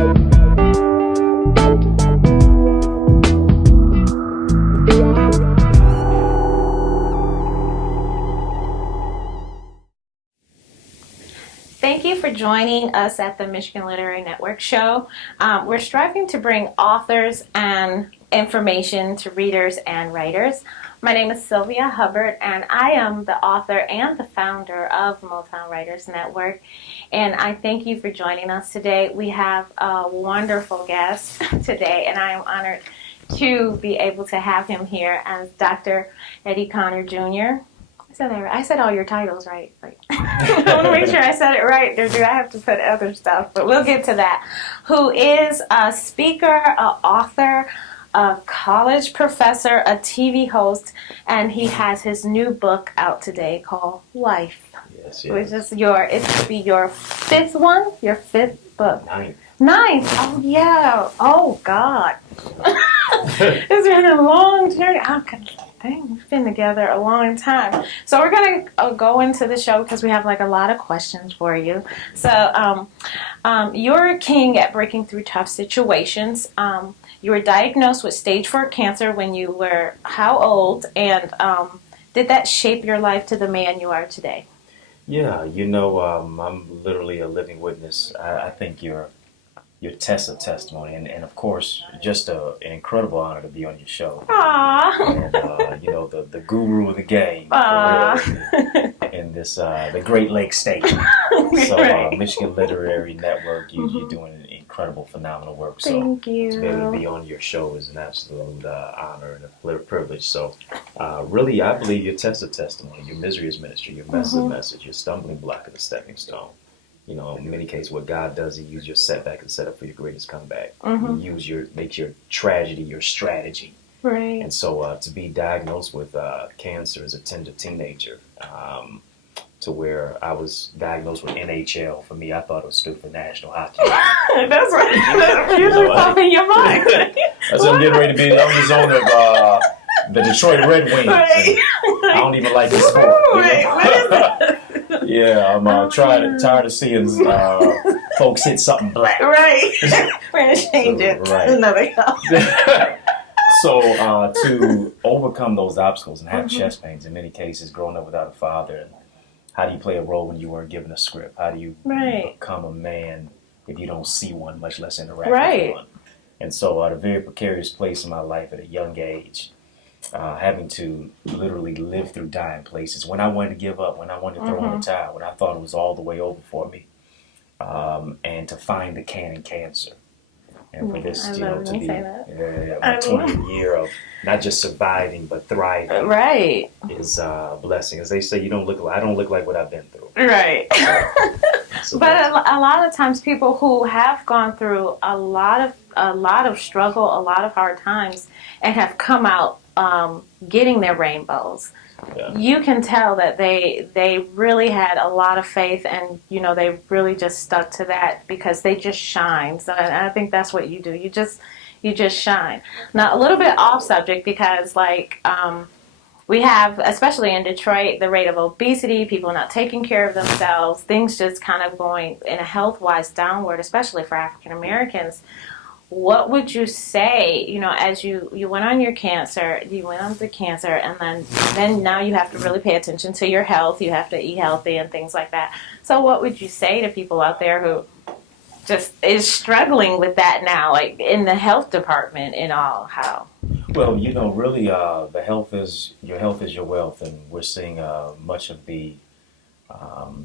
Thank you for joining us at the Michigan Literary Network show. We're striving to bring authors and information to readers and writers. My name is Sylvia Hubbard, and I am the author and the founder of Motown Writers Network. And I thank you for joining us today. We have a wonderful guest today, and I am honored to be able to have him here as Dr. Eddie Conner Jr. I said all your titles right. I want to make sure I said it right. Or do I have to put other stuff? But we'll get to that. Who is a speaker, an author, a college professor, a TV host, and he has his new book out today called Life. Yes. Which is it will be your fifth one? Your fifth book. Ninth. Oh, yeah. Oh, God. It's been a long journey. We've been together a long time. So we're going to go into the show because we have a lot of questions for you. So you're a king at breaking through tough situations. You were diagnosed with stage 4 cancer when you were how old? And did that shape your life to the man you are today? Yeah, I'm literally a living witness. I think your test of testimony, and of course, just an incredible honor to be on your show. Aww. And the guru of the game in this the Great Lakes State. So Right. Michigan Literary Network, you're doing an incredible, phenomenal work. So Thank you. to be able to be on your show is an absolute honor and a privilege. So really, I believe your test of testimony, your misery is ministry, your mess is message, your stumbling block is a stepping stone. In many cases, what God does, He uses your setback and set up for your greatest comeback. He makes your tragedy your strategy. Right. And so to be diagnosed with cancer as a tender teenager, to where I was diagnosed with NHL. For me, I thought it stood for National Hockey League. That's right. That's usually popping in your mind. As I'm getting ready to be on the zone of the Detroit Red Wings. Right. I don't even like this sport. Right. What is that? Yeah, I'm tired of seeing folks hit something black. Right. We're going to change it. Right. Another color. So to overcome those obstacles and have chest pains, in many cases, growing up without a father, and how do you play a role when you weren't given a script? How do you become a man if you don't see one, much less interact with one? And so at a very precarious place in my life at a young age, having to literally live through dying places. When I wanted to give up, when I wanted to throw in the towel, when I thought it was all the way over for me, and to find the can in cancer. And for this, to be my 20th year of not just surviving but thriving, right, is a blessing. As they say, I don't look like what I've been through. Right. So but a lot of times, people who have gone through a lot of struggle, a lot of hard times, and have come out getting their rainbows. Yeah. You can tell that they really had a lot of faith, and they really just stuck to that because they just shine. So, and I think that's what you do. You just shine. Now, a little bit off subject because we have, especially in Detroit, the rate of obesity, people not taking care of themselves, things just kind of going in a health-wise downward, especially for African Americans. What would you say, as you went on your cancer, you went on the cancer, and then now you have to really pay attention to your health. You have to eat healthy and things like that. So what would you say to people out there who just is struggling with that now, like in the health department and all? How? Well, really, the health is your wealth, and we're seeing much of the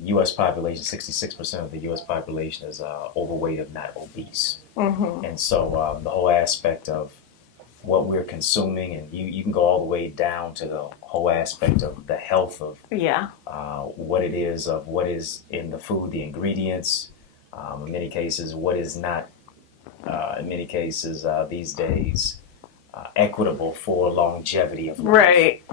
U.S. population, 66% of the U.S. population is overweight, if not obese. And so the whole aspect of what we're consuming, and you can go all the way down to the whole aspect of the health of what it is, of what is in the food, the ingredients, in many cases, what is not, in many cases these days, equitable for longevity of life. Right.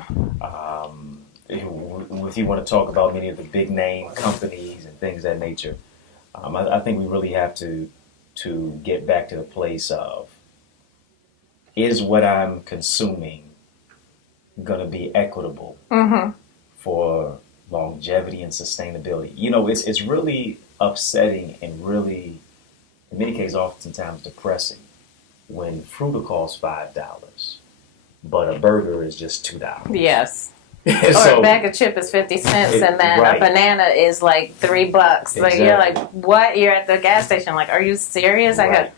If you want to talk about many of the big name companies and things of that nature, I think we really have to get back to the place of, is what I'm consuming going to be equitable for longevity and sustainability? It's really upsetting and really in many cases, oftentimes depressing when fruit will cost $5, but a burger is just $2. Yes. So, or a bag of chip is 50 cents, and then right. a banana is like $3. Like Exactly. you're like, what? You're at the gas station. Like, are you serious? Right. I got.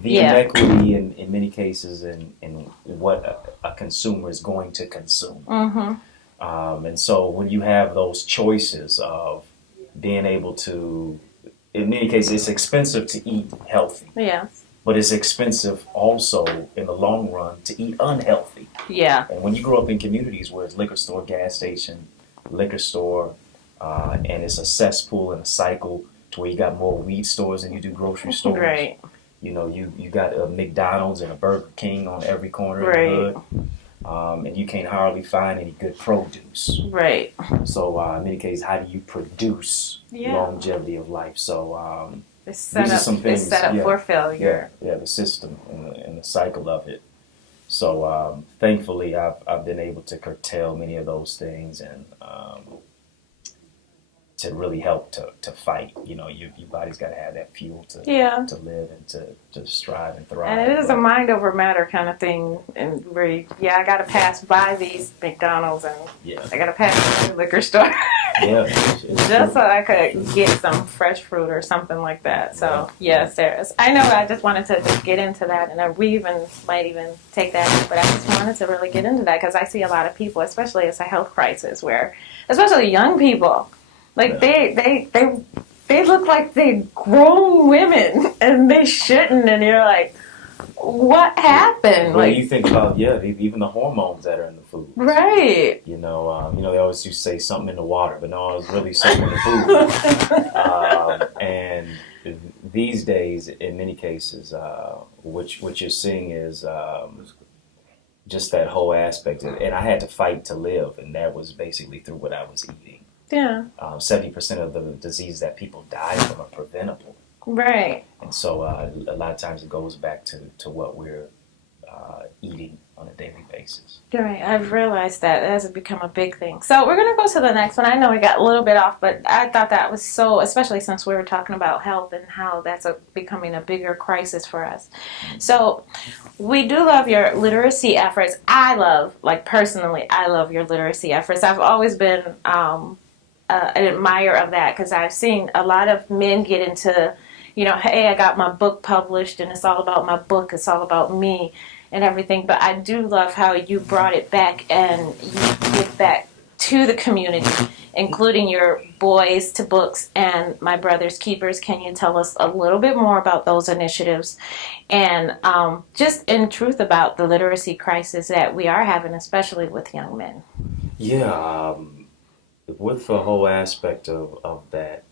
The inequity in many cases in what a consumer is going to consume. And so when you have those choices of being able to, in many cases, it's expensive to eat healthy. Yes. But it's expensive also in the long run to eat unhealthy. Yeah. And when you grow up in communities where it's liquor store, gas station, liquor store, and it's a cesspool and a cycle to where you got more weed stores than you do grocery stores. Right. You know, you got a McDonald's and a Burger King on every corner Right. of the hood. And you can't hardly find any good produce. Right. So in many cases, how do you produce longevity of life? So It's set these are up, some things, it's set up for failure. Yeah, the system and the cycle of it. So thankfully, I've been able to curtail many of those things and to really help to fight. You know, your body's got to have that fuel to live and to strive and thrive. And it is a mind over matter kind of thing, and where I got to pass by these McDonald's and I got to pass by the liquor store. Just so I could get some fresh fruit or something like that. So yes, there is. I know. I just wanted to just get into that, and we might even take that. But I just wanted to really get into that because I see a lot of people, especially it's a health crisis, where especially young people, like they look like they grown women, and they shouldn't. And you're like, what happened? Well, like you think about even the hormones that are in the food. Right. You know, they always used to say something in the water, but no, it's really something in the food. And these days, in many cases, what you're seeing is just that whole aspect. And I had to fight to live, and that was basically through what I was eating. Yeah. 70% of the diseases that people die from are preventable. Right. And so a lot of times it goes back to what we're eating on a daily basis. Right. I've realized that it has become a big thing. So we're going to go to the next one. I know we got a little bit off, but I thought that was so, especially since we were talking about health and how that's becoming a bigger crisis for us. So we do love your literacy efforts. Personally, I love your literacy efforts. I've always been an admirer of that because I've seen a lot of men get into, hey, I got my book published and it's all about my book, it's all about me and everything. But I do love how you brought it back and you give back to the community, including your Boys to Books and My Brother's Keepers. Can you tell us a little bit more about those initiatives and just in truth about the literacy crisis that we are having, especially with young men? Yeah, with the whole aspect of that,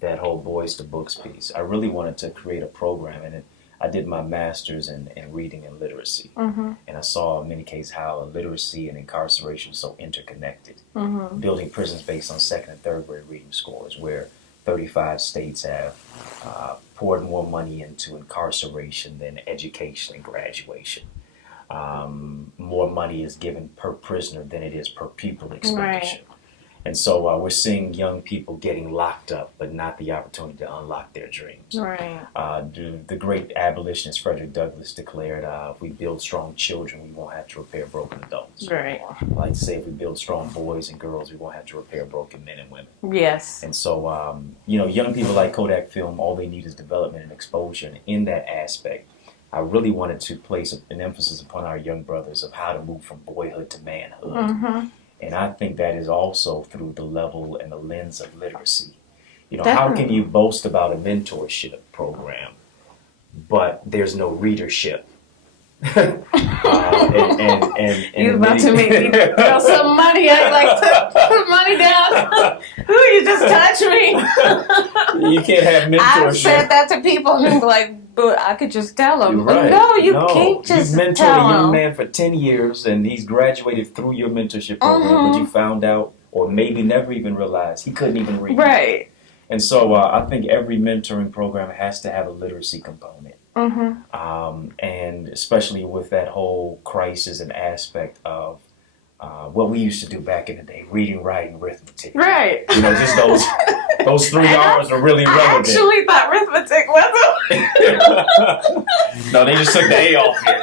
that whole Boys to Books piece, I really wanted to create a program, and I did my master's in reading and literacy, and I saw in many cases how literacy and incarceration are so interconnected. Building prisons based on second and third grade reading scores, where 35 states have poured more money into incarceration than education and graduation. More money is given per prisoner than it is per pupil expenditure. Right. And so we're seeing young people getting locked up, but not the opportunity to unlock their dreams. Right. The great abolitionist Frederick Douglass declared, if we build strong children, we won't have to repair broken adults. Right. I like to say if we build strong boys and girls, we won't have to repair broken men and women. Yes. And so, young people like Kodak Film, all they need is development and exposure. And in that aspect, I really wanted to place an emphasis upon our young brothers of how to move from boyhood to manhood. And I think that is also through the level and the lens of literacy. How can you boast about a mentorship program, but there's no readership? And you about to make me throw some money. I like to put money down. Ooh, you just touched me. You can't have mentorship. I've said that to people and they're like, but I could just tell them. Right. No, you can't just You've mentored tell a young them. man for 10 years and he's graduated through your mentorship program, but you found out, or maybe never even realized, he couldn't even read. Right. And so I think every mentoring program has to have a literacy component. And especially with that whole crisis and aspect of what we used to do back in the day, reading, writing, arithmetic. Right. Just those 3 R's are really relevant. I actually thought arithmetic, wasn't No, they just took the A off it.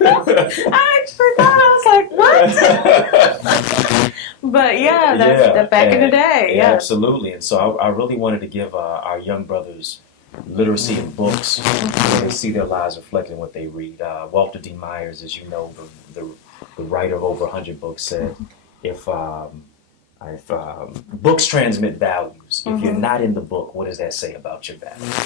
I actually thought, I was like, what? But yeah, that's back in the day. Yeah, absolutely. And so I really wanted to give our young brothers literacy in books where they see their lives reflected in what they read. Walter D. Myers, as you know, the writer of over 100 books, said, if books transmit values, if you're not in the book, what does that say about your values?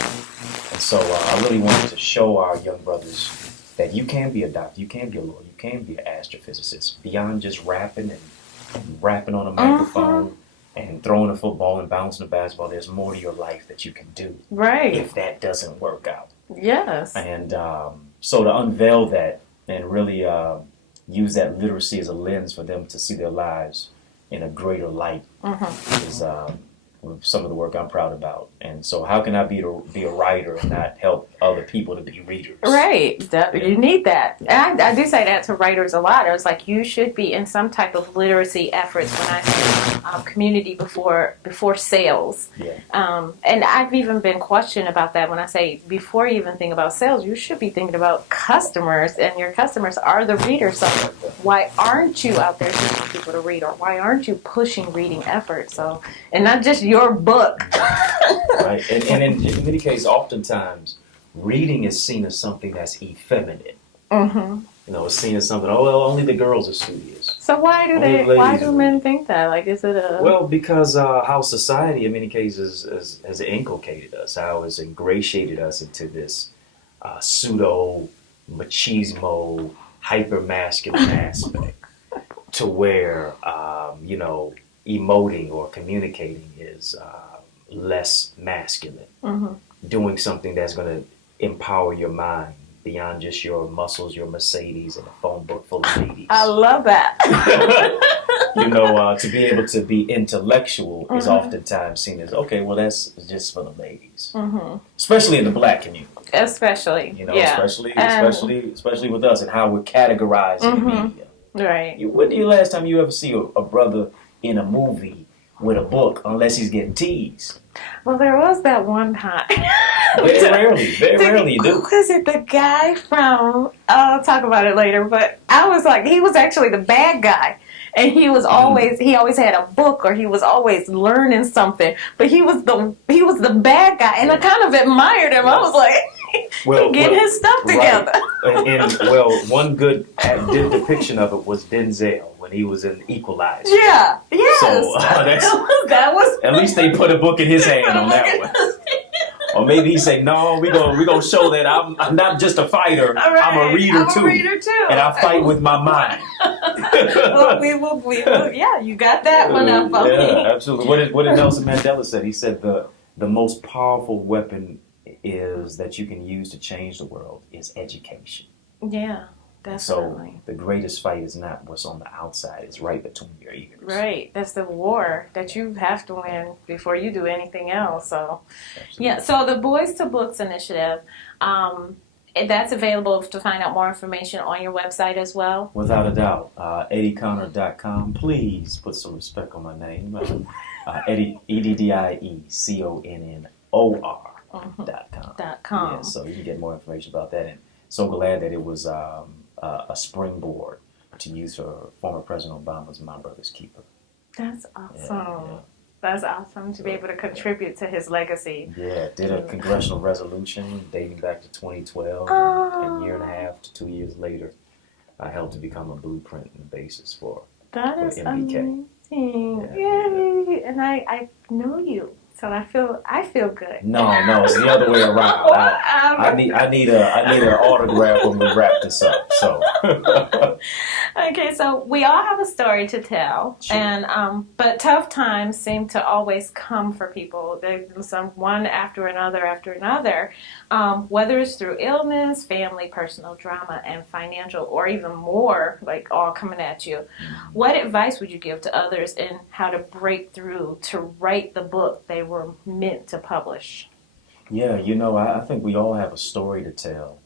And so I really wanted to show our young brothers that you can be a doctor, you can be a lawyer, you can be an astrophysicist, beyond just rapping on a microphone and throwing a football and bouncing a basketball. There's more to your life that you can do. Right. If that doesn't work out. Yes. And so to unveil that and really use that literacy as a lens for them to see their lives in a greater light is some of the work I'm proud about. And so how can I be a writer and not help other people to be readers? Right. You need that. And I do say that to writers a lot. I was like, you should be in some type of literacy efforts when I say community before sales. Yeah. And I've even been questioned about that when I say before you even think about sales, you should be thinking about customers, and your customers are the readers. So why aren't you out there teaching people to read, or why aren't you pushing reading efforts? So, and not just your book. Right. And in many cases, oftentimes, reading is seen as something that's effeminate. You know, it's seen as something, oh, well, only the girls are studious. So why do men think that? Like, is it a... Well, because how society in many cases has inculcated us, how it's ingratiated us into this pseudo machismo, hyper masculine aspect, to where emoting or communicating is less masculine. Doing something that's going to empower your mind beyond just your muscles, your Mercedes, and a phone book full of ladies. I love that. To be able to be intellectual is oftentimes seen as, okay, well, that's just for the ladies. Especially in the black community. Especially, especially with us and how we're categorized in the media. Right. When the last time you ever see a brother in a movie with a book, unless he's getting teased? Well, there was that one time. Very rarely you do. Was it the guy from, I'll talk about it later, but I was like, he was actually the bad guy. And he was always, he always had a book, or he was always learning something. But he was the bad guy. And I kind of admired him. I was like, getting his stuff together. And one good depiction of it was Denzel when he was in Equalizer. Yeah, yes. So that was at least they put a book in his hand on that one. Or maybe he said, no, we gonna show that I'm not just a fighter, right. I'm a reader too. And I fight with my mind. Well, we will, yeah, you got that one up. Yeah, absolutely. What did Nelson Mandela say? He said the most powerful weapon is that you can use to change the world is education. Yeah, definitely. So the greatest fight is not what's on the outside; it's right between your ears. Right, that's the war that you have to win before you do anything else. So, absolutely. Yeah. So the Boys to Books initiative. That's available to find out more information on your website as well? Without a doubt. EddieConnor.com. Please put some respect on my name. Eddie, EddieConnor.com. Yeah, so you can get more information about that. And so glad that it was a springboard to use for former President Obama's My Brother's Keeper. That's awesome. Yeah. That's awesome to be able to contribute to his legacy. Yeah, did a congressional resolution dating back to 2012. And a year and a half to 2 years later, I helped to become a blueprint and the basis for MBK. Amazing. Yeah. Yay! And I know you. So I feel good. No, it's the other way around. I need an autograph when we wrap this up. So okay, so we all have a story to tell, sure. And but tough times seem to always come for people. There's one after another, whether it's through illness, family, personal drama, and financial, or even more, like all coming at you. What advice would you give to others in how to break through to write the book they were meant to publish? Yeah, I think we all have a story to tell.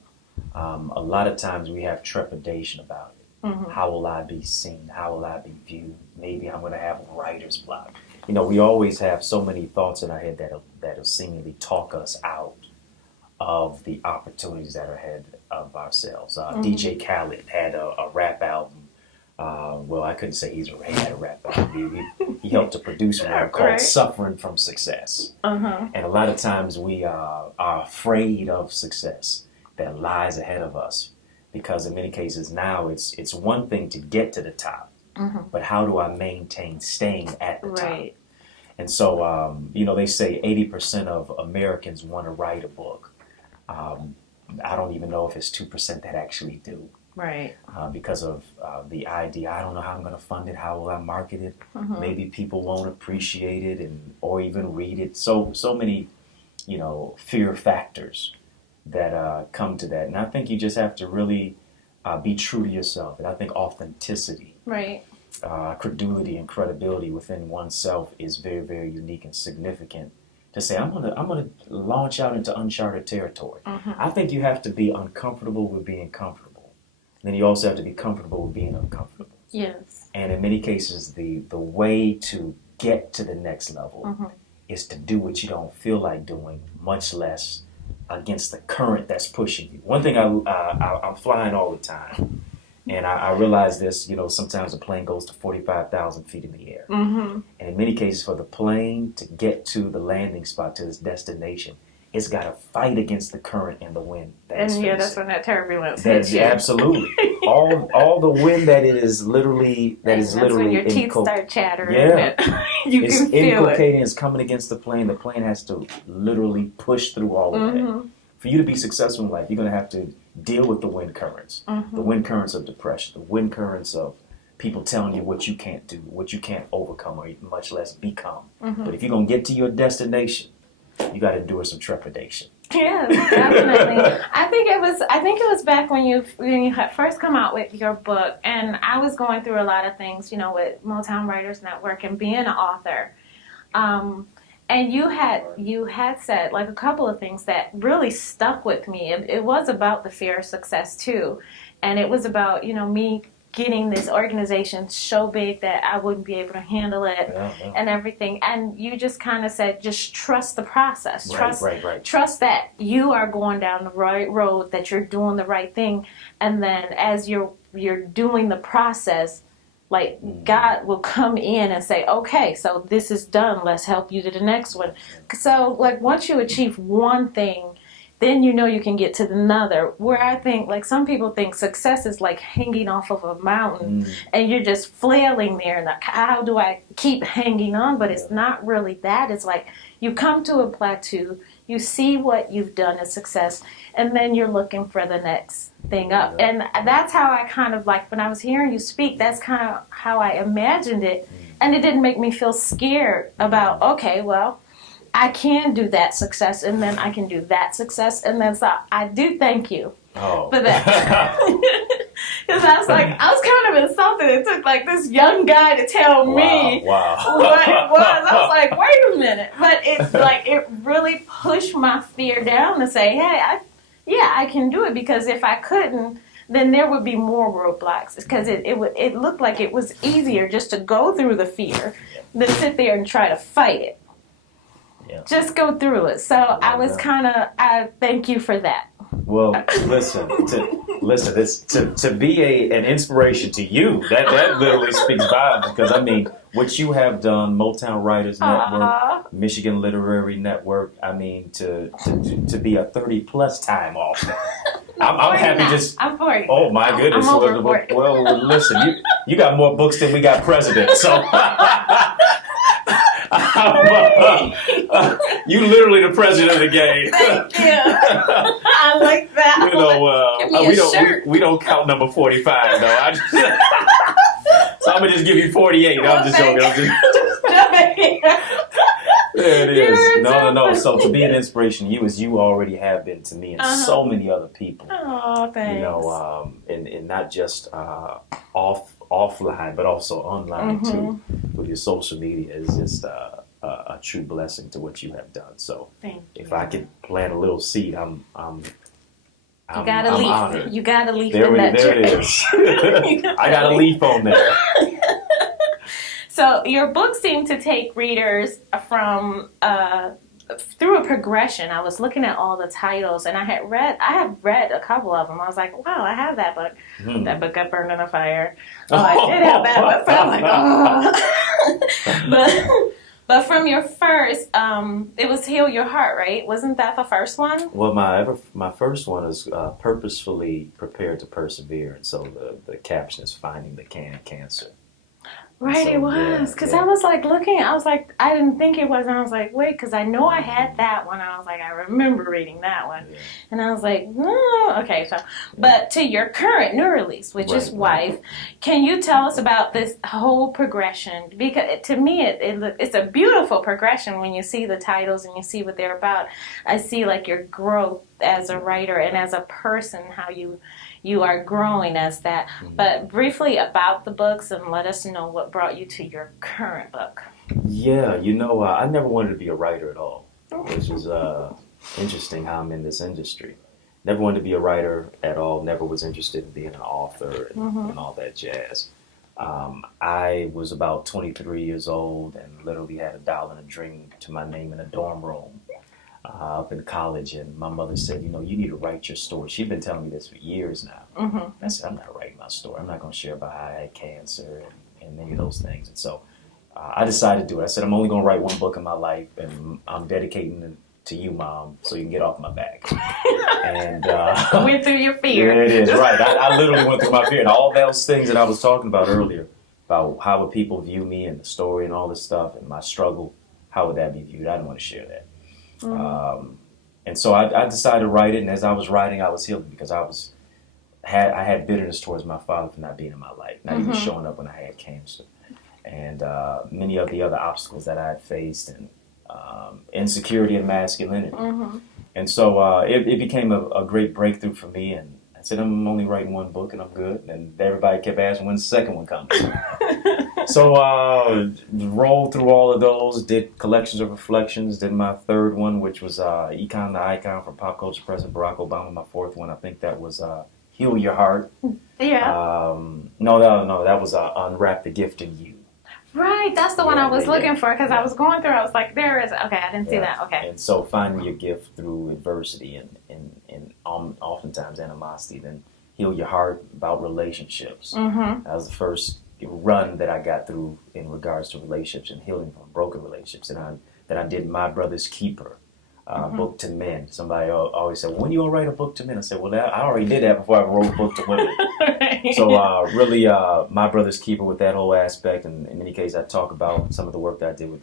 A lot of times we have trepidation about it. How will I be seen? How will I be viewed? Maybe I'm going to have writer's block. We always have so many thoughts in our head that will seemingly talk us out of the opportunities that are ahead of ourselves. DJ Khaled had a rap album. Well, I couldn't say he had a rap album. He helped to produce one called Suffering from Success. And a lot of times we are afraid of success that lies ahead of us, because in many cases now it's one thing to get to the top, but how do I maintain staying at the top? And so, they say 80% of Americans want to write a book. I don't even know if it's 2% that actually do. Because of the idea, I don't know how I'm going to fund it. How will I market it? Maybe people won't appreciate it or even read it. So many, fear factors that come to that. And I think you just have to really be true to yourself. And I think authenticity, credulity, and credibility within oneself is very, very unique and significant. To say I'm gonna launch out into uncharted territory. I think you have to be uncomfortable with being comfortable. Then you also have to be comfortable with being uncomfortable. Yes. And in many cases, the way to get to the next level is to do what you don't feel like doing, much less against the current that's pushing you. One thing I'm flying all the time, and I realize this. Sometimes a plane goes to 45,000 feet in the air, and in many cases, for the plane to get to the landing spot, to its destination, it's got to fight against the current and the wind. That's when that turbulence hits you. Absolutely. all the wind that is literally that's when your teeth start chattering. Yeah, it's can feel inculcating. It's coming against the plane. The plane has to literally push through all of that. For you to be successful in life, you're going to have to deal with the wind currents, the wind currents of depression, the wind currents of people telling you what you can't do, what you can't overcome, or much less become. But if you're going to get to your destination, you got to endure some trepidation. Yes, definitely. I think it was back when you had first come out with your book, and I was going through a lot of things, with Motown Writers Network and being an author. And you had said like a couple of things that really stuck with me. It was about the fear of success too, and it was about me getting this organization so big that I wouldn't be able to handle it and everything. And you just kind of said, just trust the process. Trust that you are going down the right road, that you're doing the right thing, and then as you're doing the process, like God will come in and say, okay, so this is done. Let's help you to the next one. So like once you achieve one thing, then you can get to another. Where I think like some people think success is like hanging off of a mountain and you're just flailing there. And like, how do I keep hanging on? But it's not really that. It's like you come to a plateau, you see what you've done as success, and then you're looking for the next thing up. And that's how I kind of like, when I was hearing you speak, that's kind of how I imagined it. And it didn't make me feel scared about, okay, well, I can do that success, and then I can do that success, and then so I do thank you for that. Because I was kind of insulted. It took like this young guy to tell me what it was. I was like, wait a minute. But it's like, it really pushed my fear down to say, hey, I can do it, because if I couldn't, then there would be more roadblocks, because it looked like it was easier just to go through the fear than sit there and try to fight it. Yeah. Just go through it. So I thank you for that. Well, listen, to be an inspiration to you, that literally speaks volumes, because I mean, what you have done, Motown Writers Network, Michigan Literary Network, I mean, to be a 30+ time author. I'm happy I'm 40. Oh my goodness. I'm over 40. Well, listen, you got more books than we got presidents, so you literally the president of the game. Thank you. I like that. We don't count number 45 though. So I'm gonna just give you 48. I'm just joking. There it is. No. So to be an inspiration to you, as you already have been to me and so many other people. Oh, thanks. And not just offline, but also online too, with your social media, is just a true blessing to what you have done. So if I could plant a little seed, I'm honored. You got a leaf there in that There it is. I got a leaf on there. So your book seemed to take readers from through a progression, I was looking at all the titles, and I have read a couple of them. I was like, wow, I have that book. That book got burned in a fire. Oh, I did have that book, but I'm like, oh. But from your first, it was Heal Your Heart, right? Wasn't that the first one? Well, my first one is Purposefully Prepared to Persevere, and so the caption is Finding the Cancer. Right, So, it was. Because I was like looking, I was like, I didn't think it was. And I was like, wait, because I know I had that one. I was like, I remember reading that one. Yeah. And I was like, no, okay. So, but to your current new release, which is Wife, can you tell us about this whole progression? Because to me, it's a beautiful progression when you see the titles and you see what they're about. I see like your growth as a writer and as a person, how you are growing as that. But briefly about the books and let us know what brought you to your current book. Yeah, I never wanted to be a writer at all, which is interesting how I'm in this industry. Never wanted to be a writer at all, never was interested in being an author and all that jazz. I was about 23 years old and literally had $1 and a dream to my name in a dorm room. Up in college, and my mother said, you need to write your story. She'd been telling me this for years now. I said, I'm not writing my story. I'm not going to share about how I had cancer and many of those things. And so I decided to do it. I said, I'm only going to write one book in my life, and I'm dedicating it to you, Mom, so you can get off my back. And went through your fear. Yeah, it is, right. I literally went through my fear. And all those things that I was talking about earlier, about how would people view me and the story and all this stuff and my struggle, how would that be viewed? I didn't want to share that. And so I decided to write it, and as I was writing, I was healing because I had bitterness towards my father for not being in my life, not even showing up when I had cancer, and many of the other obstacles that I had faced, and insecurity and masculinity. And so it became a great breakthrough for me, and I said, I'm only writing one book and I'm good. And everybody kept asking when's the second one coming. So rolled through all of those, did Collections of Reflections, did my third one, which was Econ the Icon from Pop Culture President Barack Obama. My fourth one, I think that was Heal Your Heart. Yeah. No, that was Unwrap the Gift in You. Right, that's the one I was looking for because I was going through. I was like, there is. Okay, I didn't see that. Okay. And so finding your gift through adversity and oftentimes animosity. Then Heal Your Heart about relationships. That was the first run that I got through in regards to relationships and healing from broken relationships. And then I did My Brother's Keeper. Book to men. Somebody always said, when you gonna write a book to men? I said, well, I already did that before I wrote a book to women. So really, My Brother's Keeper with that whole aspect. And in many cases, I talk about some of the work that I did with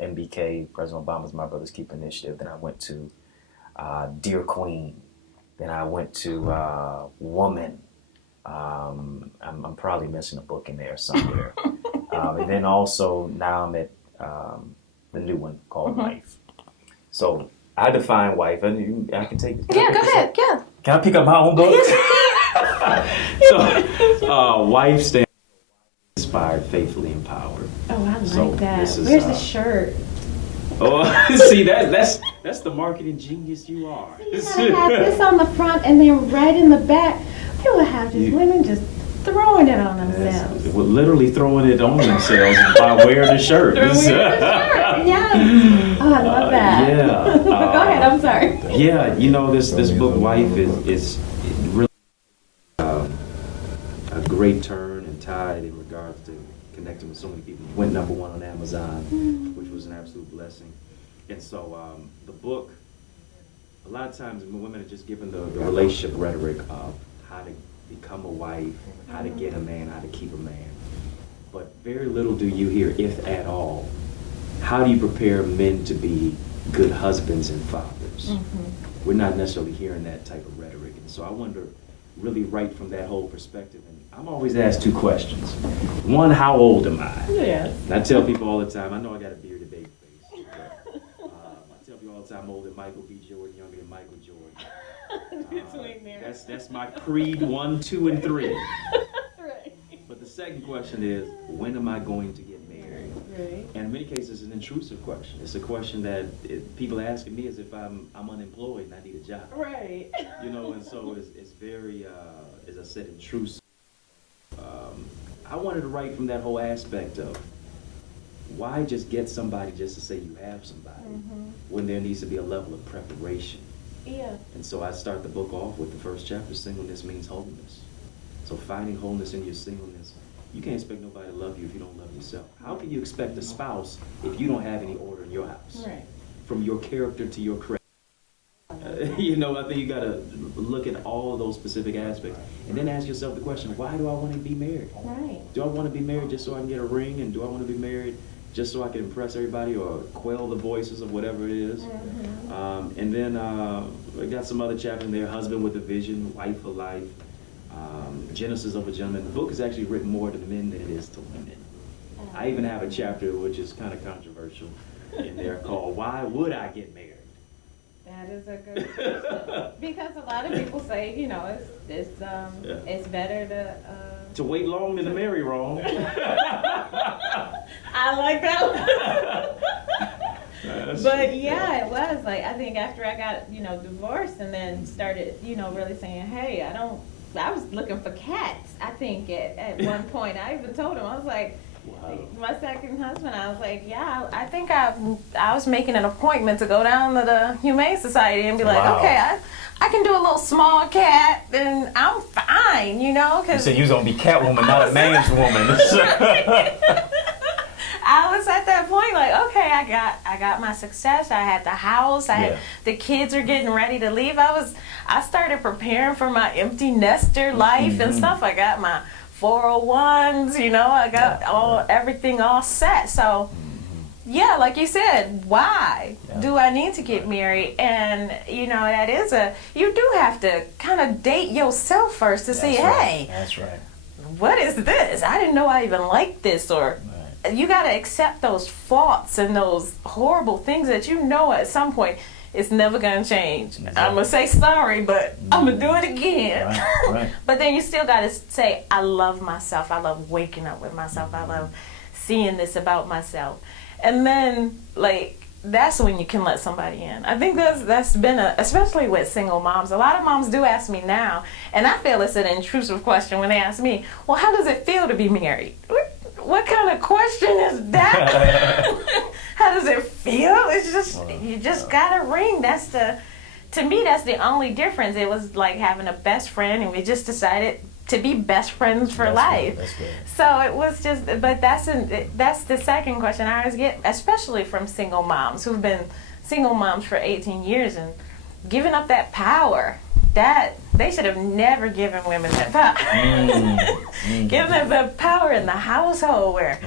MBK, President Obama's My Brother's Keeper initiative. Then I went to Dear Queen. Then I went to Woman. I'm probably missing a book in there somewhere. And then also now I'm at the new one called Wife. So I define wife, and I can take it. Yeah, go ahead. Yeah. Can I pick up my own book? So, wife stands for inspired, faithfully empowered. Oh, I like that. Where's the shirt? Oh, see, that's the marketing genius you are. You gotta have this on the front, and then right in the back, we would have just women just throwing it on themselves. Well, literally throwing it on themselves by wearing the shirt. Yeah. Oh, I love that. Yeah. Go ahead. I'm sorry. Yeah, this book, Wife, is really a great turn and tide in regards to connecting with so many people. Went #1 on Amazon, which was an absolute blessing. And so the book, a lot of times women are just given the relationship rhetoric of how to become a wife, how to get a man, how to keep a man. But very little do you hear, if at all, how do you prepare men to be good husbands and fathers? We're not necessarily hearing that type of rhetoric. And so I wonder, really right from that whole perspective, and I'm always asked two questions. One, how old am I? Yes. And I tell people all the time, I know I got a bearded baby face, but I tell people all the time, I'm older than Michael B. Jordan, younger than Michael Jordan. Between there. That's my creed 1, 2, and 3. Right. But the second question is, when am I going to get married? Right. And in many cases, it's an intrusive question. It's a question that people asking me as if I'm unemployed and I need a job. Right. And so it's very, as I said, intrusive. I wanted to write from that whole aspect of why just get somebody just to say you have somebody when there needs to be a level of preparation? Yeah. And so I start the book off with the first chapter, singleness means wholeness. So finding wholeness in your singleness, you can't expect nobody to love you if you don't love yourself. How can you expect a spouse if you don't have any order in your house? Right. From your character to your credit. You know, I think you gotta look at all of those specific aspects and then ask yourself the question, why do I want to be married? Right. Do I want to be married just so I can get a ring, and do I want to be married just so I can impress everybody or quell the voices of whatever it is? And then I got some other chapters in there, husband with a vision, wife for life, Genesis of a Gentleman. The book is actually written more to men than it is to women. I even have a chapter which is kind of controversial in there called Why Would I Get Married? That is a good question. Because a lot of people say, you know, it's better to wait long than to marry wrong. I like that one. But yeah, it was like, I think after I got, you know, divorced and then started, you know, really saying, hey, I was looking for cats. I think at one point I even told him, I was like, Wow. my second husband, I was like, yeah, I think I was making an appointment to go down to the Humane Society and be like, Wow. okay, I can do a little small cat and I'm fine, you know? You Cause said you was gonna be Catwoman, not a man's woman. I was at that point like, okay, I got my success. I had the house. I had the kids are getting ready to leave. I started preparing for my empty nester life and stuff. I got my 401s, you know, I got everything all set. So yeah, like you said, why do I need to get married? And you know, you do have to kind of date yourself first to see, hey, that's right. What is this? I didn't know I even liked this, or you got to accept those faults and those horrible things that you know at some point it's never going to change. Exactly. I'm going to say sorry, but I'm going to do it again. Right. But then you still got to say, I love myself. I love waking up with myself. I love seeing this about myself. And then, like, that's when you can let somebody in. I think that's been especially with single moms. A lot of moms do ask me now, and I feel it's an intrusive question when they ask me, well, how does it feel to be married? What kind of question is that? How does it feel? It's just, you just got a ring. To me, that's the only difference. It was like having a best friend, and we just decided to be best friends for life. That's good. So it was just, but that's the second question I always get, especially from single moms who've been single moms for 18 years and giving up that power. That they should have never given women that power. Giving them the power in the household where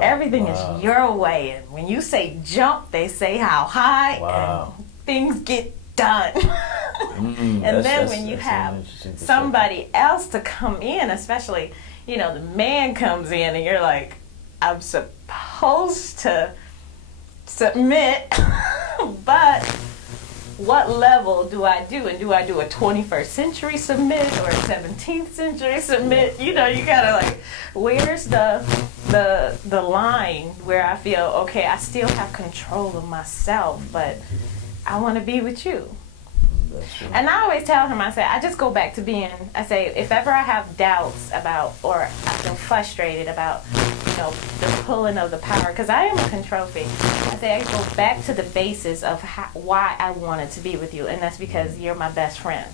everything is your way, and when you say jump, they say how high, and things get done. And then when you have somebody else to come in, especially, you know, the man comes in and you're like, I'm supposed to submit, but what level do I do? And do I do a 21st century submit or a 17th century submit? You know, you gotta like, where's the line where I feel, okay, I still have control of myself, but I want to be with you. And I always tell him, I say, I just go back to I say, if ever I have doubts about, or I feel frustrated about, you know, the pulling of the power, because I am a control freak. I say, I go back to the basis of why I wanted to be with you, and that's because you're my best friend.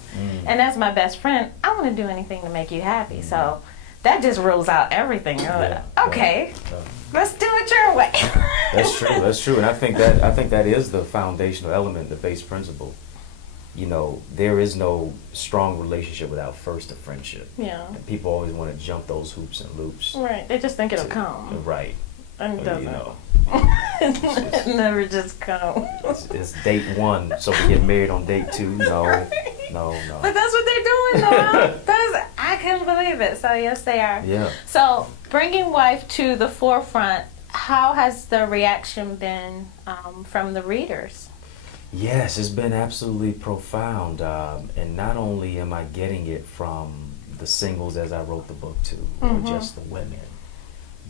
And as my best friend, I want to do anything to make you happy. So that just rules out everything. Okay. Let's do it your way. That's true. And I think that is the foundational element, the base principle. You know, there is no strong relationship without first a friendship. Yeah. And people always want to jump those hoops and loops. Right. They just think it'll come. Right. And it doesn't. You know. It never just comes. It's date one, so we get married on date two. No. But that's what they're doing now. I couldn't believe it. So yes, they are. Yeah. So bringing wife to the forefront, how has the reaction been from the readers? Yes, it's been absolutely profound. And not only am I getting it from the singles as I wrote the book to, or just the women,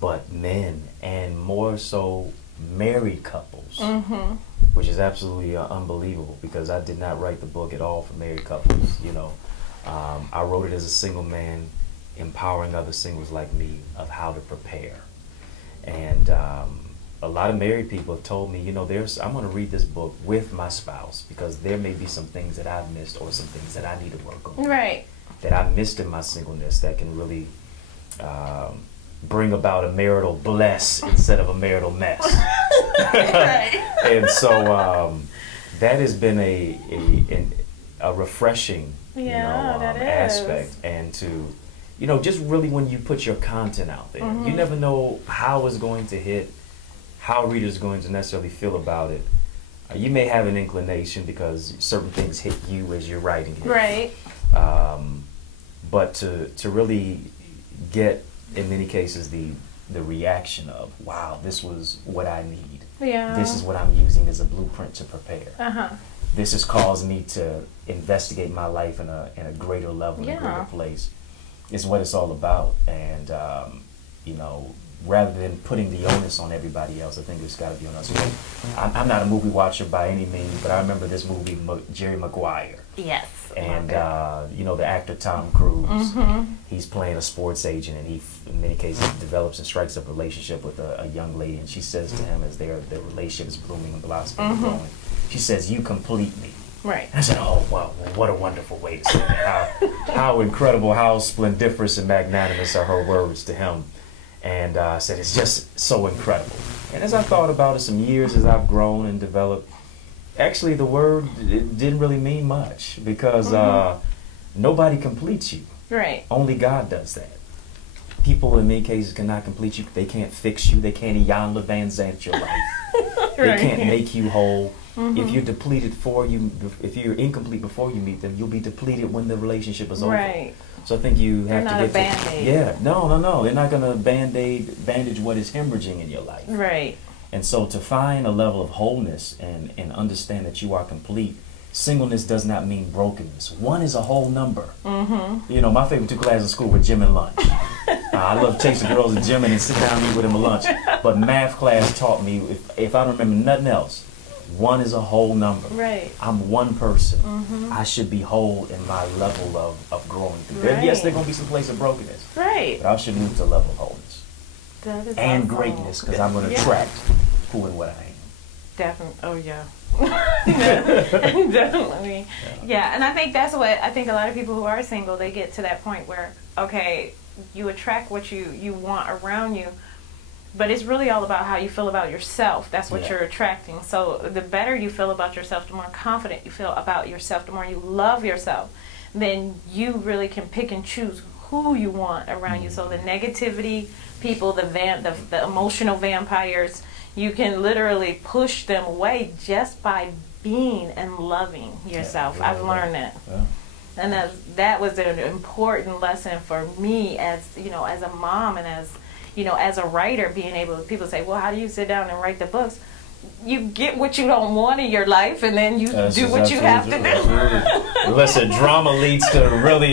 but men, and more so married couples, which is absolutely unbelievable, because I did not write the book at all for married couples. You know, I wrote it as a single man, empowering other singles like me of how to prepare. And a lot of married people have told me, you know, I'm going to read this book with my spouse because there may be some things that I've missed or some things that I need to work on. Right. That I missed in my singleness that can really bring about a marital bless instead of a marital mess. Right. And so that has been a refreshing aspect, and to, you know, just really when you put your content out there, you never know how it's going to hit, how readers are going to necessarily feel about it. You may have an inclination because certain things hit you as you're writing it. Right. But to really get, in many cases, the reaction of, wow, this was what I need. Yeah. This is what I'm using as a blueprint to prepare. Uh-huh. This has caused me to investigate my life in a greater level, in a greater place. Is what it's all about. And, you know, rather than putting the onus on everybody else, I think it's got to be on us. You know, I'm not a movie watcher by any means, but I remember this movie, Jerry Maguire. Yes. And, you know, the actor Tom Cruise, he's playing a sports agent, and he, in many cases, develops and strikes up a relationship with a young lady, and she says to him as their relationship is blooming and blossoming and growing, she says, "You complete me." Right. I said, "Oh, wow, well, what a wonderful way to say that. How incredible, how splendiferous and magnanimous are her words to him." And I said, it's just so incredible. And as I thought about it some years, as I've grown and developed, actually the word, it didn't really mean much, because nobody completes you. Right. Only God does that. People in many cases cannot complete you. They can't fix you. They can't Jan Van Zant your life. They can't make you whole. If you're depleted if you're incomplete before you meet them, you'll be depleted when the relationship is over. Right. So I think you have They're to not a Band-Aid. Yeah, no. They're not going to bandage what is hemorrhaging in your life. Right. And so to find a level of wholeness and understand that you are complete, singleness does not mean brokenness. One is a whole number. You know, my favorite two classes in school were gym and lunch. I love chasing girls at gym and then sit down and eat with them at lunch. But math class taught me, if I don't remember nothing else, one is a whole number. Right. I'm one person. I should be whole in my level of growing through. Right. Yes, there's going to be some place of brokenness. Right. But I should move to a level of wholeness. That is And awesome. greatness, because I'm going to attract who and what I am. Definitely. Oh yeah. Definitely. Yeah, and I think that's what I think a lot of people who are single, they get to that point where, okay, you attract what you want around you, but it's really all about how you feel about yourself. That's what you're attracting. So the better you feel about yourself, the more confident you feel about yourself, the more you love yourself, then you really can pick and choose who you want around you. So the negativity people, the emotional vampires, you can literally push them away just by being and loving yourself. I've learned that. Yeah. And that was an important lesson for me as, you know, as a mom and as, you know, as a writer, being able to, people say, well, how do you sit down and write the books? You get what you don't want in your life, and then you do what you have to do. Listen, drama leads to really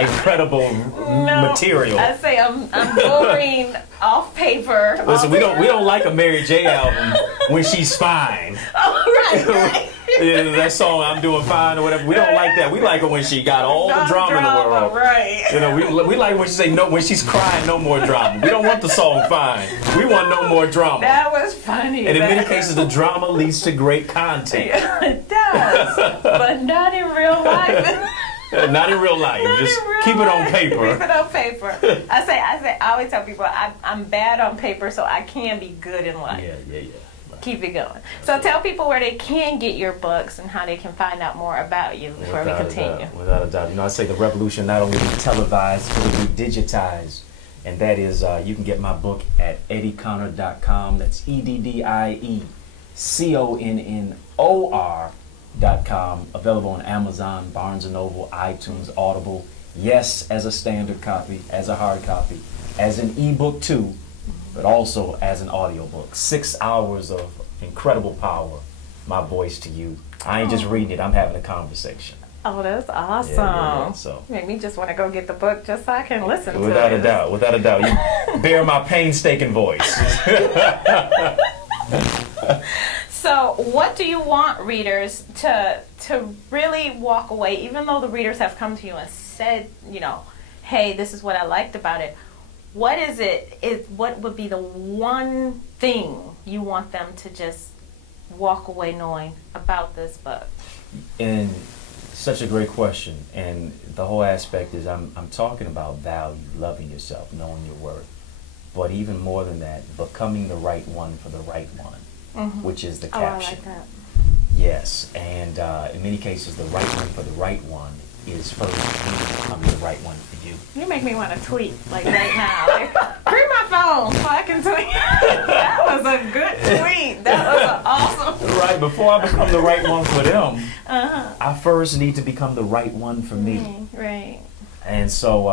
incredible material. I say I'm boring off paper. Listen, we don't like a Mary J album when she's fine. Oh, right. Yeah, that song "I'm Doing Fine" or whatever. We don't like that. We like it when she got all the drama in the world. Right. You know, we like when she say no, when she's crying, no more drama. We don't want the song "Fine." We want no more drama. That was funny. And in many cases, the drama leads to great content. Yeah, it does, but not in real life. Not in real life. Just keep it on paper. Keep it on paper. I always tell people I'm bad on paper, so I can be good in life. Yeah. Keep it going. So tell people where they can get your books and how they can find out more about you before we continue. Without a doubt. You know, I say the revolution not only be televised, but it will be digitized. And that is, you can get my book at eddieconnor.com. That's EDDIECONNOR.com. Available on Amazon, Barnes & Noble, iTunes, Audible. Yes, as a standard copy, as a hard copy, as an ebook too, but also as an audiobook. 6 hours of incredible power, my voice to you. I ain't just reading it, I'm having a conversation. Oh, that's awesome. Yeah, so. Make me just want to go get the book just so I can listen to it. Without a doubt. You bear my painstaking voice. So what do you want readers to really walk away, even though the readers have come to you and said, you know, hey, this is what I liked about it. what is it? What would be the one thing you want them to just walk away knowing about this book? And such a great question. And the whole aspect is I'm talking about value, loving yourself, knowing your worth. But even more than that, becoming the right one for the right one, which is the caption. Oh, I like that. Yes, and in many cases, the right one for the right one is first you becoming the right one for you. You make me want to tweet like right now. Like, bring my phone so I can tweet. That was a good tweet. That was an awesome. Right, before I become the right one for them, I first need to become the right one for me. Right. And so,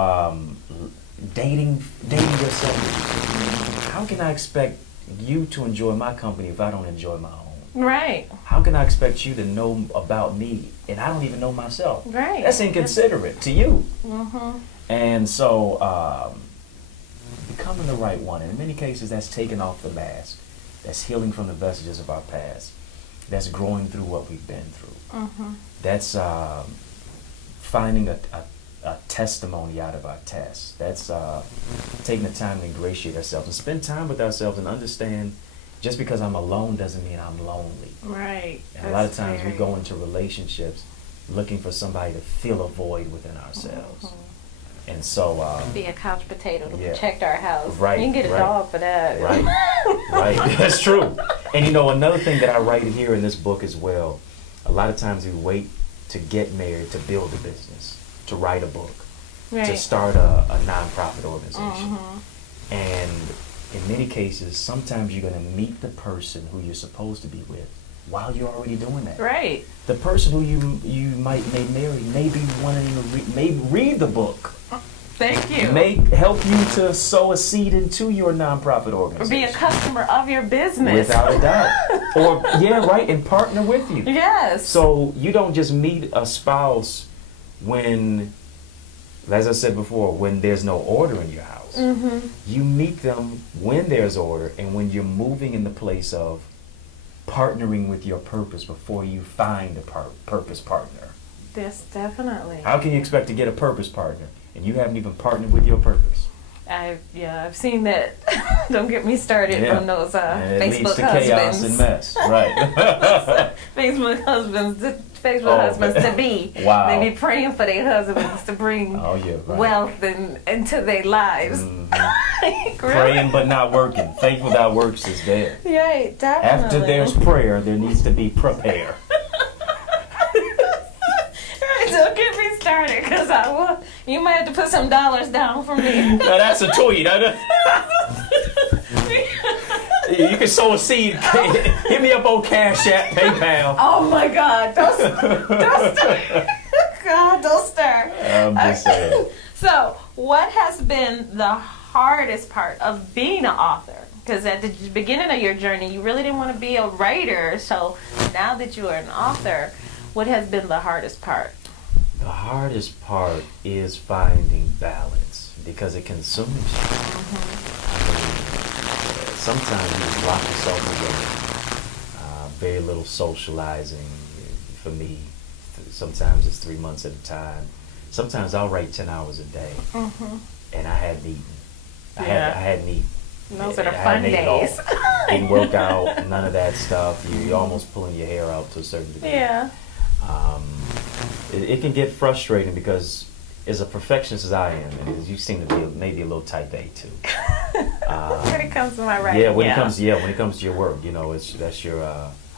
dating yourself. How can I expect you to enjoy my company if I don't enjoy my own? Right. How can I expect you to know about me and I don't even know myself? Right. That's inconsiderate to you. And so, becoming the right one, and in many cases, that's taking off the mask. That's healing from the vestiges of our past. That's growing through what we've been through. That's finding a testimony out of our tests. That's taking the time to ingratiate ourselves and spend time with ourselves and understand just because I'm alone doesn't mean I'm lonely. Right. And a lot of times we go into relationships looking for somebody to fill a void within ourselves. And so be a couch potato to yeah. protect our house. Right, You can get a dog for that. Right. Right. That's true. And you know, another thing that I write here in this book as well, a lot of times we wait to get married to build a business, to write a book, to start a nonprofit organization. And in many cases, sometimes you're going to meet the person who you're supposed to be with while you're already doing that. Right. The person who you may marry may be wanting to may read the book. Thank you. May help you to sow a seed into your nonprofit organization. Be a customer of your business. Without a doubt. Or, yeah, right, and partner with you. Yes. So you don't just meet a spouse when, as I said before, when there's no order in your house. You meet them when there's order and when you're moving in the place of partnering with your purpose before you find a purpose partner. Yes, definitely. How can you expect to get a purpose partner and you haven't even partnered with your purpose? I've seen that. Don't get me started on those and it Facebook leads to husbands. chaos and mess, right? Facebook husbands to be. Wow. They be praying for their husbands to bring wealth into their lives. Praying but not working. Faith without works is dead. Right, definitely. After there's prayer, there needs to be prepare. Don't get me started, because you might have to put some dollars down for me. Now that's a tweet. You can sow a seed. Hit me up on Cash App, PayPal. Oh my God! Don't stir. God, don't stir. I'm just saying. So, what has been the hardest part of being an author? Because at the beginning of your journey, you really didn't want to be a writer. So now that you are an author, what has been the hardest part? The hardest part is finding balance because it consumes you. I mean, sometimes you just lock yourself away. Very little socializing for me. Sometimes it's 3 months at a time. Sometimes I'll write 10 hours a day, and I hadn't eaten. I hadn't eaten. Those are the fun days. Didn't work out, none of that stuff. You're almost pulling your hair out to a certain degree. Yeah. It can get frustrating because as a perfectionist as I am, and you seem to be maybe a little type A too. When it comes to my writing. Yeah, when it comes to your work, you know, that's your.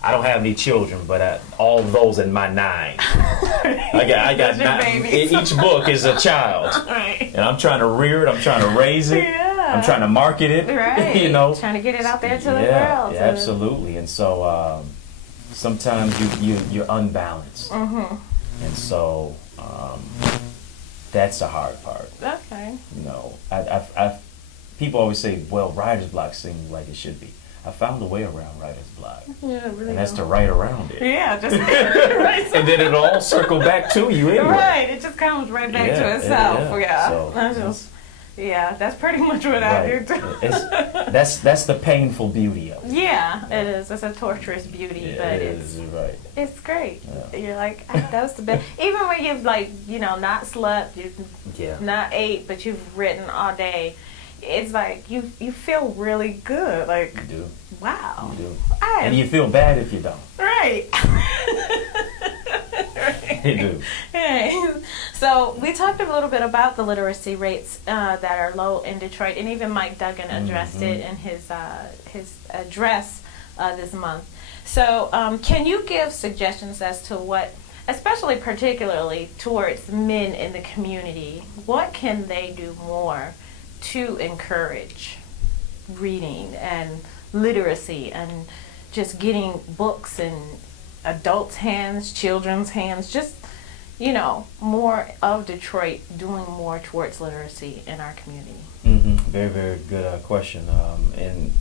I don't have any children, but all those in my 9. I got 9. Each book is a child, right? And I'm trying to rear it. I'm trying to raise it. Yeah. I'm trying to market it. Right. You know, trying to get it out there to the world. Yeah, absolutely. And so sometimes you're unbalanced. And so that's the hard part. Okay. You know, I people always say, well, writer's block seems like it should be. I found a way around writer's block. Yeah, really. And that's to write around it. Yeah, just right. And then it'll all circle back to you anyway. Right, it just comes right back to itself. Yeah, that's pretty much what I do too. That's the painful beauty of it. Yeah, it is. It's a torturous beauty, but it's great. Yeah. You're like, that's the best. Even when you've not slept, you've not ate, but you've written all day. it's like you feel really good. Like, You do. wow. You do. I And you feel bad if you don't. right. You do. Right. So we talked a little bit about the literacy rates that are low in Detroit, and even Mike Duggan addressed it in his address this month. So can you give suggestions as to what, especially particularly towards men in the community, what can they do more to encourage reading and literacy and just getting books in adults' hands, children's hands, just, more of Detroit doing more towards literacy in our community? Very, very good question. And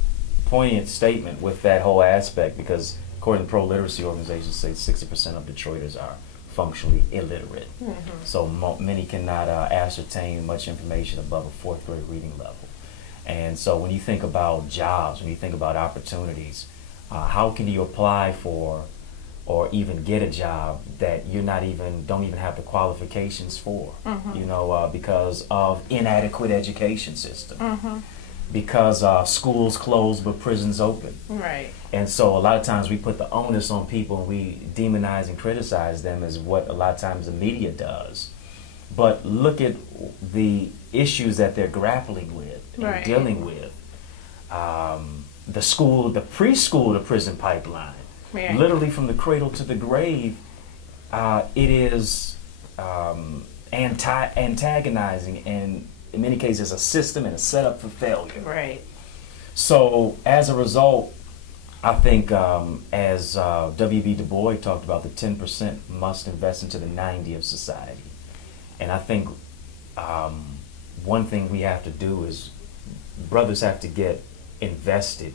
poignant statement with that whole aspect, because according to pro-literacy organizations, say 60% of Detroiters are functionally illiterate. So many cannot ascertain much information above a fourth grade reading level. And so when you think about jobs, when you think about opportunities, how can you apply for or even get a job that you're don't even have the qualifications for, because of inadequate education system, because schools closed but prisons open. Right. And so a lot of times we put the onus on people and we demonize and criticize them, as what a lot of times the media does. But look at the issues that they're grappling with and dealing with. The preschool to prison pipeline, literally from the cradle to the grave, it is antagonizing, and in many cases a system and a setup for failure. Right. So as a result, I think as W.B. Du Bois talked about, the 10% must invest into the 90% of society. And I think one thing we have to do is brothers have to get invested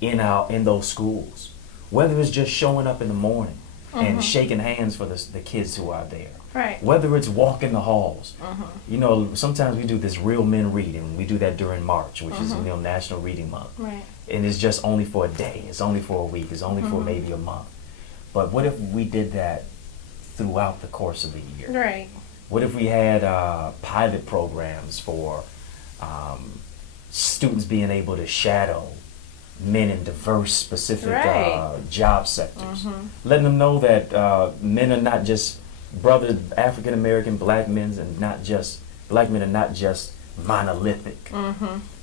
in those schools, whether it's just showing up in the morning and shaking hands for the kids who are there. Right. Whether it's walking the halls. Sometimes we do this Real Men Read, and we do that during March, which is National Reading Month. Right. And it's just only for a day, it's only for a week, it's only for maybe a month. But what if we did that throughout the course of the year? Right. What if we had pilot programs for students being able to shadow men in diverse, specific job sectors? Letting them know that men are not just brothers, African American black men, and black men are not just monolithic.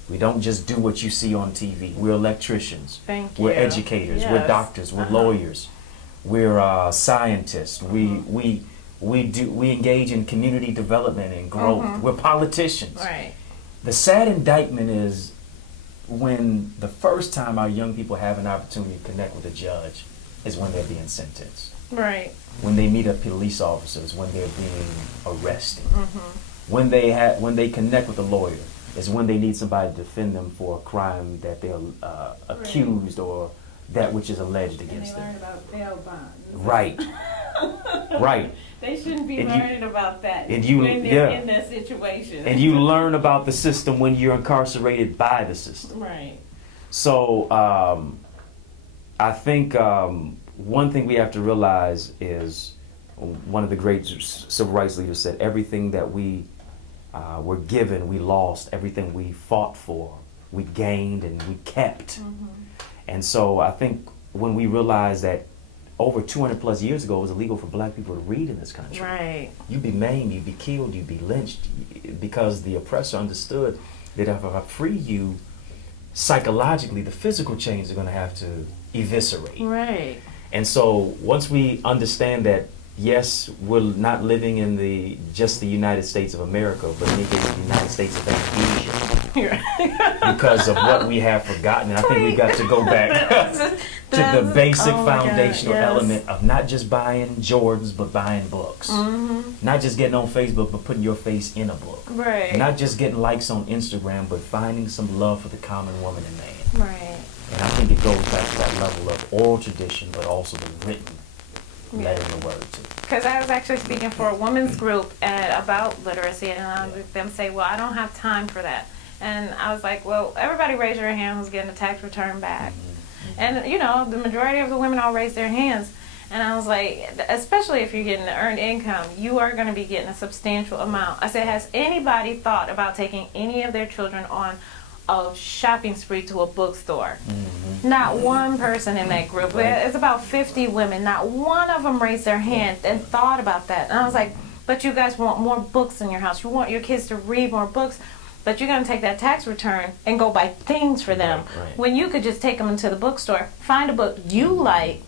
We don't just do what you see on TV. We're electricians. We're educators. Yes. We're doctors. We're lawyers. We're scientists. We engage in community development and growth. We're politicians. Right. The sad indictment is when the first time our young people have an opportunity to connect with a judge is when they're being sentenced. Right. When they meet up police officers, when they're being arrested. When they connect with a lawyer is when they need somebody to defend them for a crime that they're accused or that which is alleged against them. And they learn about bail bonds. Right. Right. They shouldn't be And learning about that and you- when they're yeah. in that situation. And you learn about the system when you're incarcerated by the system. Right. So I think one thing we have to realize is, one of the great civil rights leaders said, everything that we were given, we lost. Everything we fought for, we gained and we kept. And so I think when we realize that over 200 plus years ago, it was illegal for black people to read in this country. Right. You'd be maimed, you'd be killed, you'd be lynched, because the oppressor understood that if I free you, psychologically, the physical change is going to have to eviscerate. Right. And so once we understand that, yes, we're not living in just the United States of America, but maybe the United States of Asia, because of what we have forgotten. And I think we've got to go back to the basic foundational element of not just buying Jordans, but buying books. Not just getting on Facebook, but putting your face in a book. Right. Not just getting likes on Instagram, but finding some love for the common woman and man. Right. And I think it goes back to that level of oral tradition, but also the written letter in the word too. Because I was actually speaking for a women's group about literacy, and I would them say, well, I don't have time for that. And I was like, well, everybody raise your hand who's getting a tax return back. And, the majority of the women all raise their hands. And I was like, especially if you're getting the earned income, you are going to be getting a substantial amount. I said, has anybody thought about taking any of their children on a shopping spree to a bookstore? Not one person in that group. It's about 50 women. Not one of them raised their hand and thought about that. And I was like, but you guys want more books in your house. You want your kids to read more books. But you're going to take that tax return and go buy things for them. Right. When you could just take them into the bookstore, find a book you like,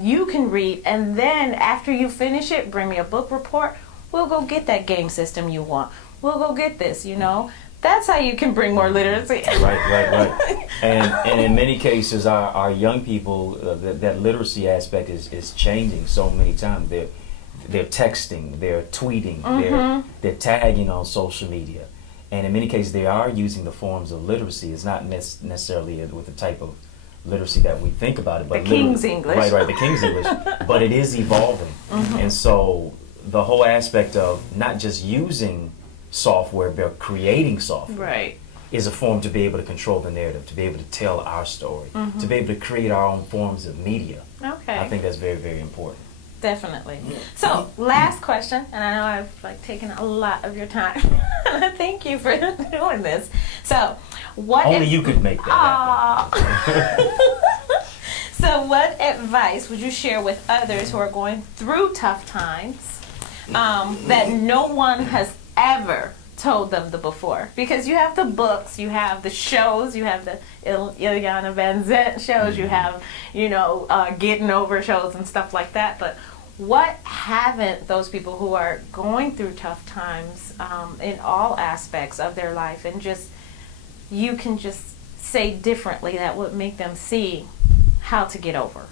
you can read, and then after you finish it, bring me a book report. We'll go get that game system you want. We'll go get this, you know. That's how you can bring more literacy. Right. And in many cases, our young people, that literacy aspect is changing so many times. They're texting, they're tweeting, they're tagging on social media. And in many cases, they are using the forms of literacy. It's not necessarily with the type of literacy that we think about it. But The King's English. Right, the King's English. But it is evolving. And so the whole aspect of not just using software, but creating software Right. is a form to be able to control the narrative, to be able to tell our story, to be able to create our own forms of media. Okay. I think that's very, very important. Definitely. So, last question, and I know I've taken a lot of your time. Thank you for doing this. So, what Only you could make that happen. So, what advice would you share with others who are going through tough times that no one has ever told them before? Because you have the books, you have the shows, you have the Ileana Van Zant shows, you have, Getting Over shows and stuff like that. But what haven't those people who are going through tough times in all aspects of their life, and you can just say differently that would make them see how to get over?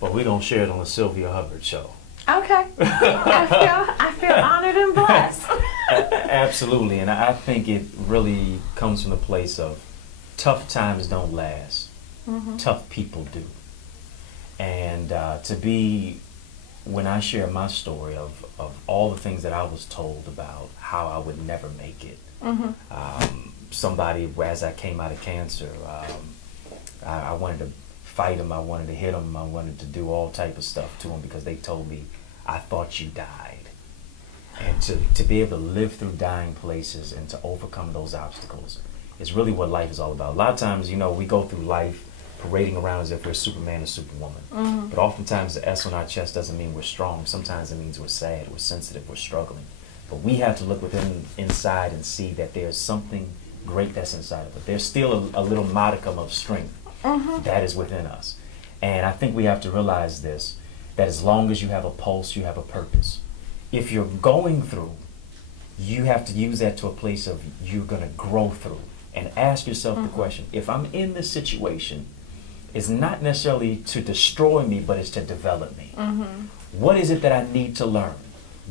Well, we're going to share it on the Sylvia Hubbard Show. Okay. I feel honored and blessed. Absolutely. And I think it really comes from the place of tough times don't last. Tough people do. And when I share my story of all the things that I was told about how I would never make it. Somebody, as I came out of cancer, I wanted to fight him, I wanted to hit him, I wanted to do all type of stuff to him because they told me, I thought you died. And to be able to live through dying places and to overcome those obstacles is really what life is all about. A lot of times, we go through life parading around as if we're Superman or Superwoman. But oftentimes the S on our chest doesn't mean we're strong. Sometimes it means we're sad, we're sensitive, we're struggling. But we have to look inside and see that there's something great that's inside of it. There's still a little modicum of strength that is within us. And I think we have to realize this, that as long as you have a pulse, you have a purpose. If you're going through, you have to use that to a place of you're going to grow through. And ask yourself the question, if I'm in this situation, it's not necessarily to destroy me, but it's to develop me. What is it that I need to learn?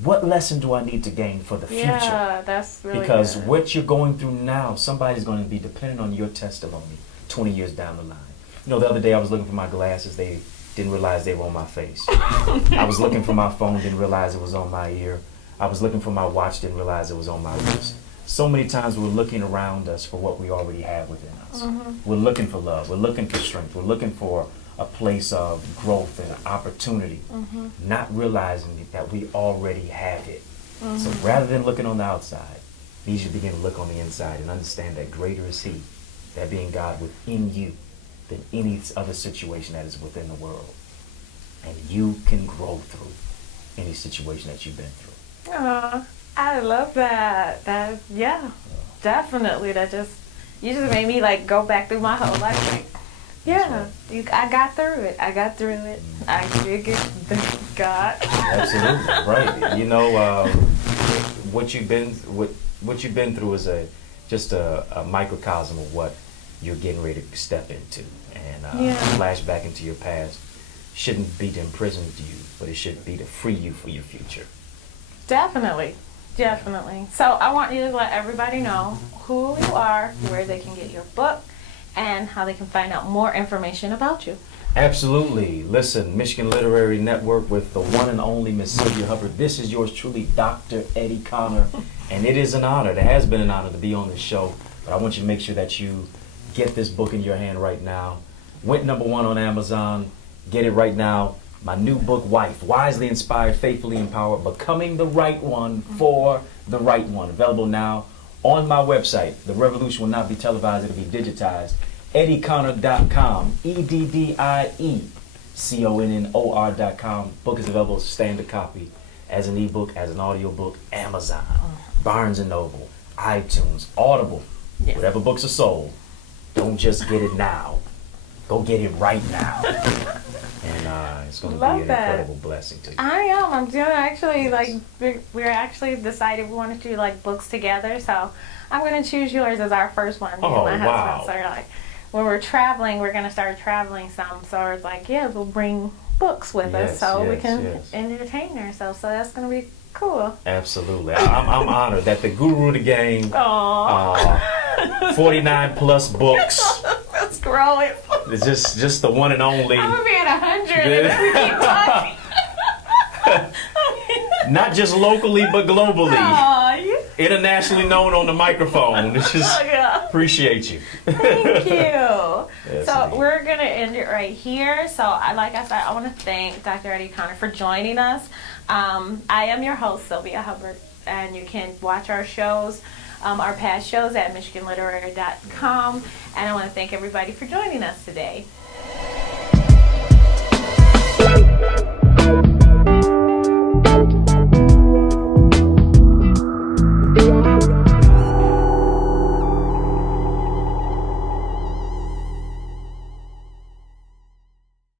What lesson do I need to gain for the future? Yeah, that's really Because good. what you're going through now, somebody's going to be dependent on your testimony 20 years down the line. The other day I was looking for my glasses. They didn't realize they were on my face. I was looking for my phone, didn't realize it was on my ear. I was looking for my watch, didn't realize it was on my wrist. So many times we're looking around us for what we already have within us. We're looking for love. We're looking for strength. We're looking for a place of growth and opportunity, not realizing that we already have it. So rather than looking on the outside, we should begin to look on the inside and understand that greater is He, that being God within you, than any other situation that is within the world. And you can grow through any situation that you've been through. I love that. Definitely. You just made me like go back through my whole life. Like, yeah, I got through it. I did get thank God. Absolutely right. What you've been through is just a microcosm of what you're getting ready to step into, and flash back into your past shouldn't be to imprison you, but it should be to free you for your future. Definitely. So I want you to let everybody know who you are, where they can get your book, and how they can find out more information about you. Absolutely. Listen, Michigan Literary Network with the one and only Miss Sylvia Hubbard. This is yours truly, Dr. Eddie Connor, and it is an honor. It has been an honor to be on this show, but I want you to make sure that you get this book in your hand right now. Went #1 on Amazon. Get it right now. my new book, Wife, Wisely Inspired, Faithfully Empowered, Becoming the Right One for the Right One. Available now on my website. The revolution will not be televised, it'll be digitized. EddieConnor.com, EddieConnor.com. Book is available, standard copy, as an ebook, as an audiobook, Amazon, Barnes & Noble, iTunes, Audible, Yes. whatever books are sold. Don't just get it now. Go get it right now. And it's going to be Love an that. incredible blessing to you. I am. I'm doing actually we're actually decided we want to do like books together. So I'm going to choose yours as our first one. Me Oh, and my wow. husband. So we're like, when we're traveling, we're going to start traveling some. So it's like, yeah, we'll bring books with us Yes, so we yes, can yes. entertain ourselves. So that's going to be cool. Absolutely. I'm honored that the guru of the game, Aww. 49 plus books, Let's grow it. is just the one and only. I'm going to be at 100 if we keep talking. Not just locally, but globally. Aw, you. Internationally known on the microphone. It's just Oh, yeah. appreciate you. Thank you. Yes, So indeed. we're going to end it right here. So like I said, I want to thank Dr. Eddie Connor for joining us. I am your host, Sylvia Hubbard, and you can watch our shows, our past shows at MichiganLiterary.com. And I want to thank everybody for joining us today.